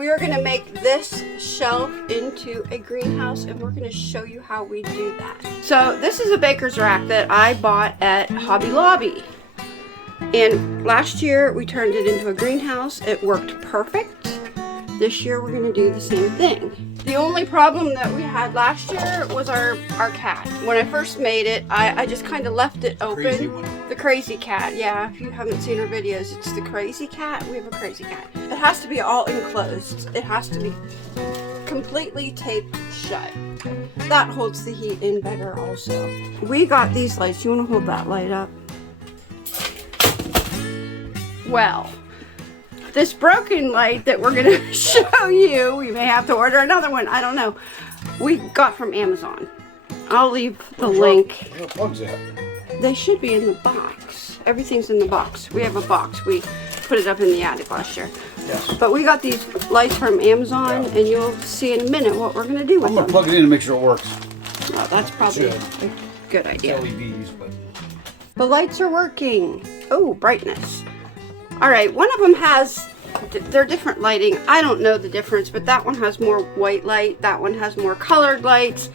we are going to make this shelf into a greenhouse, and we're going to show you how we do that. So this is a baker's rack that I bought at Hobby Lobby. And last year we turned it into a greenhouse. It worked perfect. This year we're going to do the same thing. The only problem that we had last year was our cat. When I first made it, I just kind of left it open. The crazy cat, yeah. If you haven't seen our videos, it's the crazy cat. We have a crazy cat. It has to be all enclosed. It has to be completely taped shut. That holds the heat in better also. We got these lights. You want to hold that light up? Well, this broken light that we're gonna show you, we may have to order another one, I don't know, we got from Amazon. I'll leave the link. Where the plugs at? They should be in the box. Everything's in the box. We have a box. We put it up in the attic last year. Yes. But we got these lights from Amazon, and you'll see in a minute what we're gonna do with I'm gonna them. plug it in to make sure it works. Well, that's probably a good idea. LEDs, but The lights are working. Oh, brightness. All right, one of them has, they're different lighting. I don't know the difference, but that one has more white light. That one has more colored lights.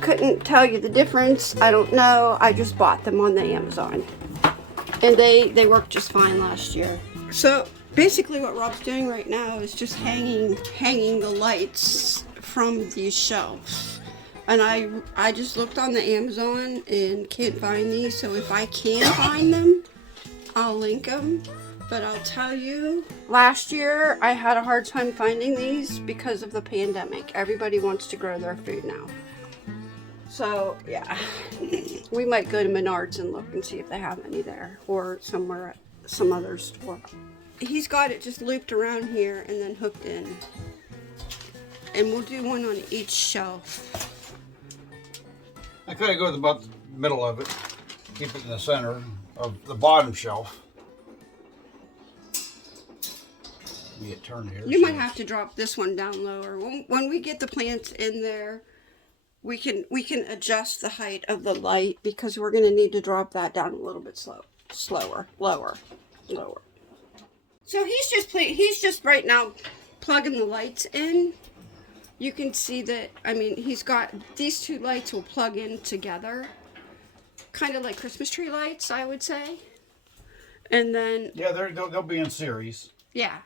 Couldn't tell you the difference. I don't know. I just bought them on the Amazon. And they worked just fine last year. So basically what Rob's doing right now is just hanging the lights from these shelves. And I just looked on the Amazon and can't find these. So if I can find them, I'll link them. But I'll tell you, last year I had a hard time finding these because of the pandemic. Everybody wants to grow their food now. So yeah, we might go to Menards and look and see if they have any there, or somewhere, some other store. He's got it just looped around here and then hooked in. And we'll do one on each shelf. I kind of go to about the middle of it, keep it in the center of the bottom shelf. Get turned here. You might have to drop this one down lower. When we get the plants in there, we can adjust the height of the light, because we're going to need to drop that down a little bit lower. So he's just right now plugging the lights in. You can see that, I mean, he's got these two lights will plug in together, kind of like Christmas tree lights, I would say. And then Yeah, they'll be in series. yeah.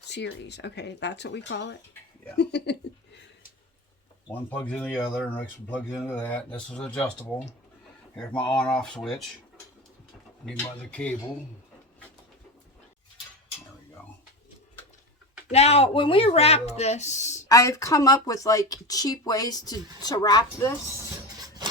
Series. Okay, that's what we call it. Yeah. One plugs into the other, and next one plugs into that. This is adjustable. Here's my on-off switch. Need my other cable. There we go. Now, when we wrap this, I've come up with like cheap ways to wrap this.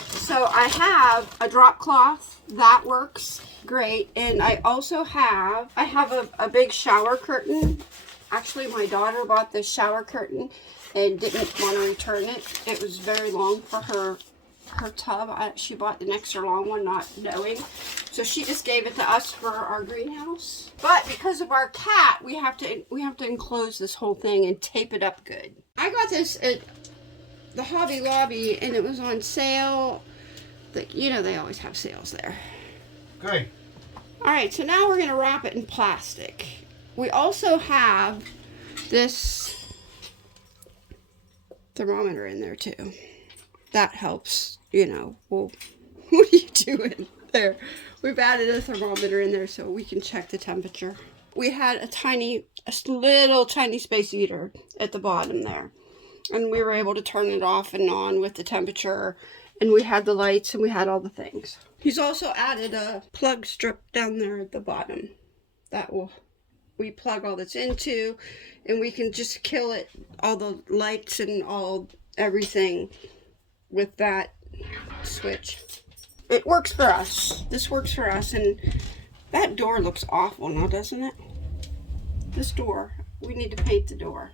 So I have a drop cloth that works great, and I also have a big shower curtain. Actually, my daughter bought this shower curtain and didn't want to return it. It was very long for her tub. She bought an extra long one, not knowing. So she just gave it to us for our greenhouse. But because of our cat, we have to enclose this whole thing and tape it up good. I got this at the Hobby Lobby, and it was on sale. You know, they always have sales there. Okay. All right, so now we're gonna wrap it in plastic. We also have this thermometer in there too. That helps, you know. Well, what are you doing there? We've added a thermometer in there so we can check the temperature. We had a little tiny space heater at the bottom there. And we were able to turn it off and on with the temperature. And we had the lights and we had all the things. He's also added a plug strip down there at the bottom. We plug all this into, and we can just kill it, all the lights and everything with that switch. It works for us. This works for us, and that door looks awful now, doesn't it? This door, we need to paint the door.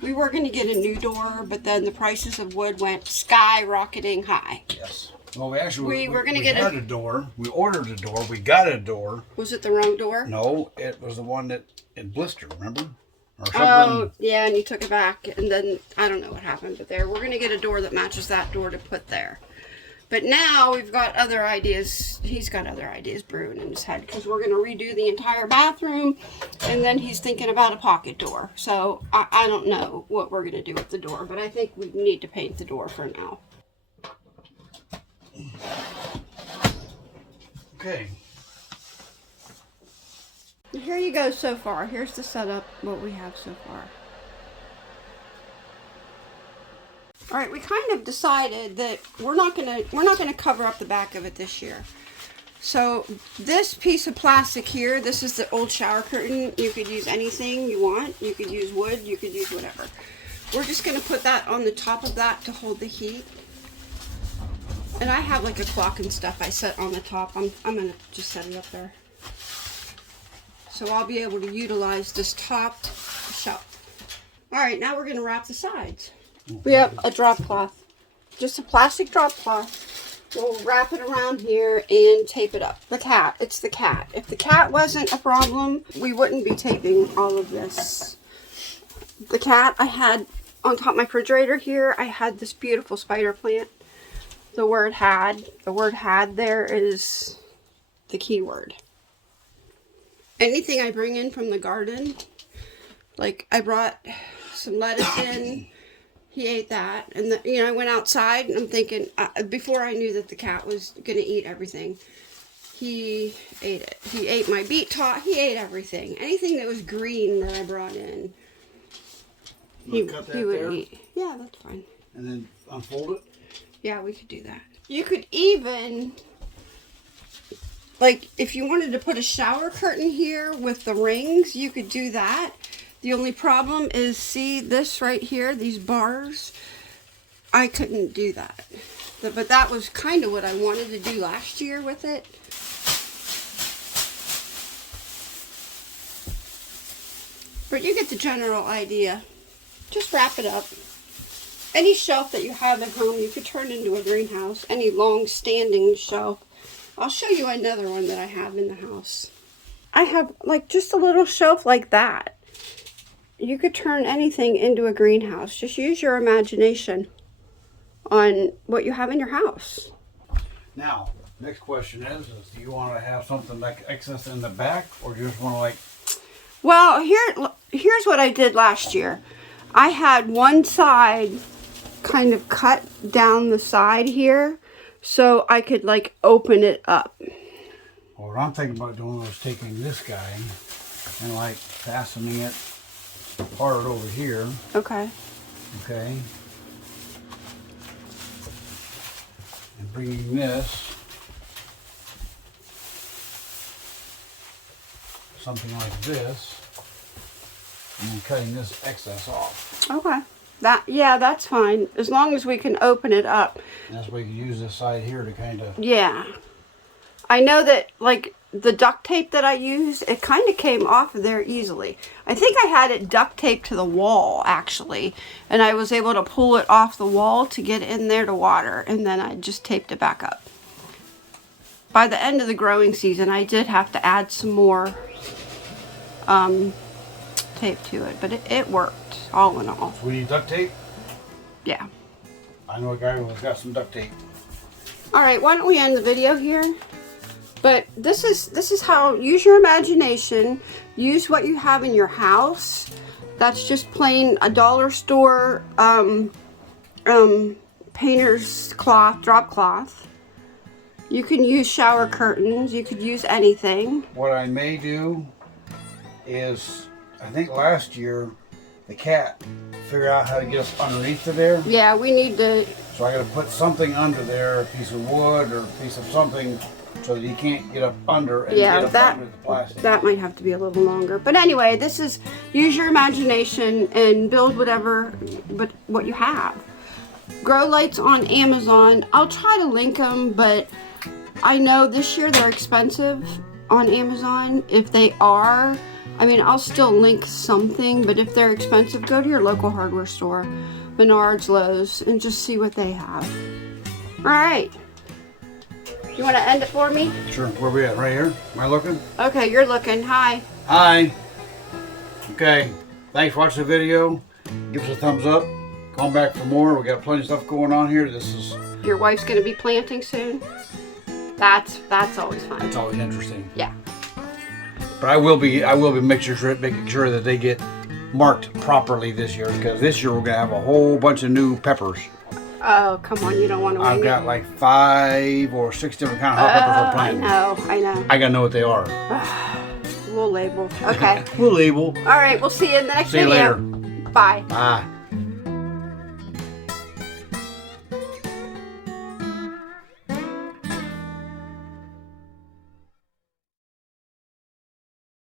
We were going to get a new door, but then the prices of wood went skyrocketing high. Yes. Well, we actually we were going to get a door. We ordered a door. We got a door. Was it the wrong door? No, it was the one that in blister. Remember? Or something. Oh, yeah, and you took it back, and then I don't know what happened, but we're going to get a door that matches that door to put there. But now we've got other ideas. He's got other ideas brewing in his head because we're going to redo the entire bathroom. And then he's thinking about a pocket door. So I don't know what we're going to do with the door. But I think we need to paint the door for now. Okay. Here you go so far. Here's the setup, what we have so far. All right, we kind of decided that we're not gonna cover up the back of it this year. So this piece of plastic here, this is the old shower curtain. You could use anything you want. You could use wood, you could use whatever. We're just gonna put that on the top of that to hold the heat. And I have like a clock and stuff I set on the top. I'm gonna just set it up there. So I'll be able to utilize this topped shelf. All right, now we're gonna wrap the sides. We have a drop cloth, just a plastic drop cloth. We'll wrap it around here and tape it up. The cat, it's the cat. If the cat wasn't a problem, we wouldn't be taping all of this. The cat, I had on top of my refrigerator here, I had this beautiful spider plant. The word had there is the key word. Anything I bring in from the garden, like I brought some lettuce in, he ate that, and I went outside and I'm thinking, before I knew that the cat was gonna eat everything, he ate it. He ate my beet tot, he ate everything. Anything that was green that I brought in, he would eat. Yeah, that's fine. And then unfold it? Yeah, we could do that. You could even, like, if you wanted to put a shower curtain here with the rings, you could do that. The only problem is, see this right here, these bars? I couldn't do that. But that was kind of what I wanted to do last year with it. But you get the general idea. Just wrap it up. Any shelf that you have at home, you could turn into a greenhouse. Any long-standing shelf. I'll show you another one that I have in the house. I have like just a little shelf like that. You could turn anything into a greenhouse. Just use your imagination on what you have in your house. Now, next question is do you want to have something like excess in the back, or do you just want to like... Well, here's what I did last year. I had one side kind of cut down the side here so I could like open it up. Well, what I'm thinking about doing was taking this guy and like fastening it hard over here. Okay. Okay. And bringing this something like this and then cutting this excess off. Okay. That's fine. As long as we can open it up. And that's why you can use this side here to kind of... Yeah. I know that, like, the duct tape that I used, it kind of came off of there easily. I think I had it duct taped to the wall, actually. And I was able to pull it off the wall to get in there to water. And then I just taped it back up. By the end of the growing season, I did have to add some more tape to it. But it worked, all in all. We need duct tape? Yeah. I know a guy who's got some duct tape. Alright, why don't we end the video here? But this is how, use your imagination, use what you have in your house. That's just plain a dollar store painter's cloth, drop cloth. You can use shower curtains, you could use anything. What I may do is, I think last year, the cat figured out how to get us underneath of there. Yeah, we need to... So I gotta put something under there, a piece of wood or a piece of something, so that he can't get up under and get up under the plastic. That might have to be a little longer. But anyway, this is, use your imagination and build what you have. Grow lights on Amazon. I'll try to link them, but I know this year they're expensive on Amazon. If they are, I mean, I'll still link something, but if they're expensive, go to your local hardware store, Menards, Lowe's, and just see what they have. All right. You want to end it for me? Sure. Where we at? Right here? Am I looking? Okay, you're looking. Hi. Hi. Okay. Thanks for watching the video. Give us a thumbs up. Going back for more. We got plenty of stuff going on here. This is Your wife's gonna be planting soon. That's always fun. it's always interesting. Yeah. But I will be making sure that they get marked properly this year, because this year we're gonna have a whole bunch of new peppers. Oh, come on, you don't want to I've wing got it. like 5 or 6 different kind of hot peppers we're I planting. know. I gotta know what they are. We'll label. Okay. We'll label. All right, we'll see you in the next See you video. later. Bye. Bye.